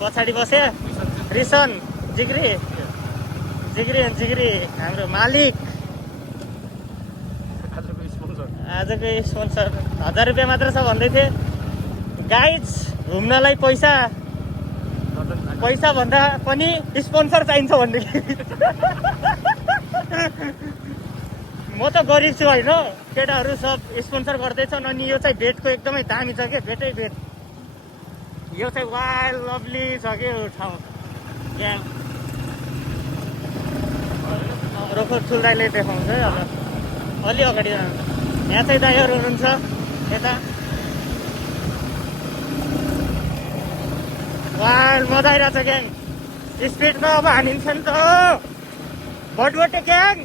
पछाडि बसे रिसन जिग्री हाम्रो मालिक आजको स्पोन्सर 1000 रुपियाँ मात्र छ भन्दै थिए गाइज। घुम्नलाई पैसा भन्दा पनि स्पोन्सर चाहिन्छ भन्दै म त गरिब छु होइन, केटाहरू सब स्पोन्सर गर्दैछन्। अनि यो चाहिँ भेटको एकदमै दामी छ क्या, भेट यो चाहिँ वाइल्ड लभली छ क्या यो ठाउँ। यहाँ रोखो ठुल्दाइले देखाउँछ है। अब अलि अगाडि यहाँ चाहिँ दाइहरू हुनुहुन्छ यता। वाइल्ड मजा आइरहेको छ ग्याङ। स्पिड त अब हानिन्छ नि त भटभटे ग्याङ।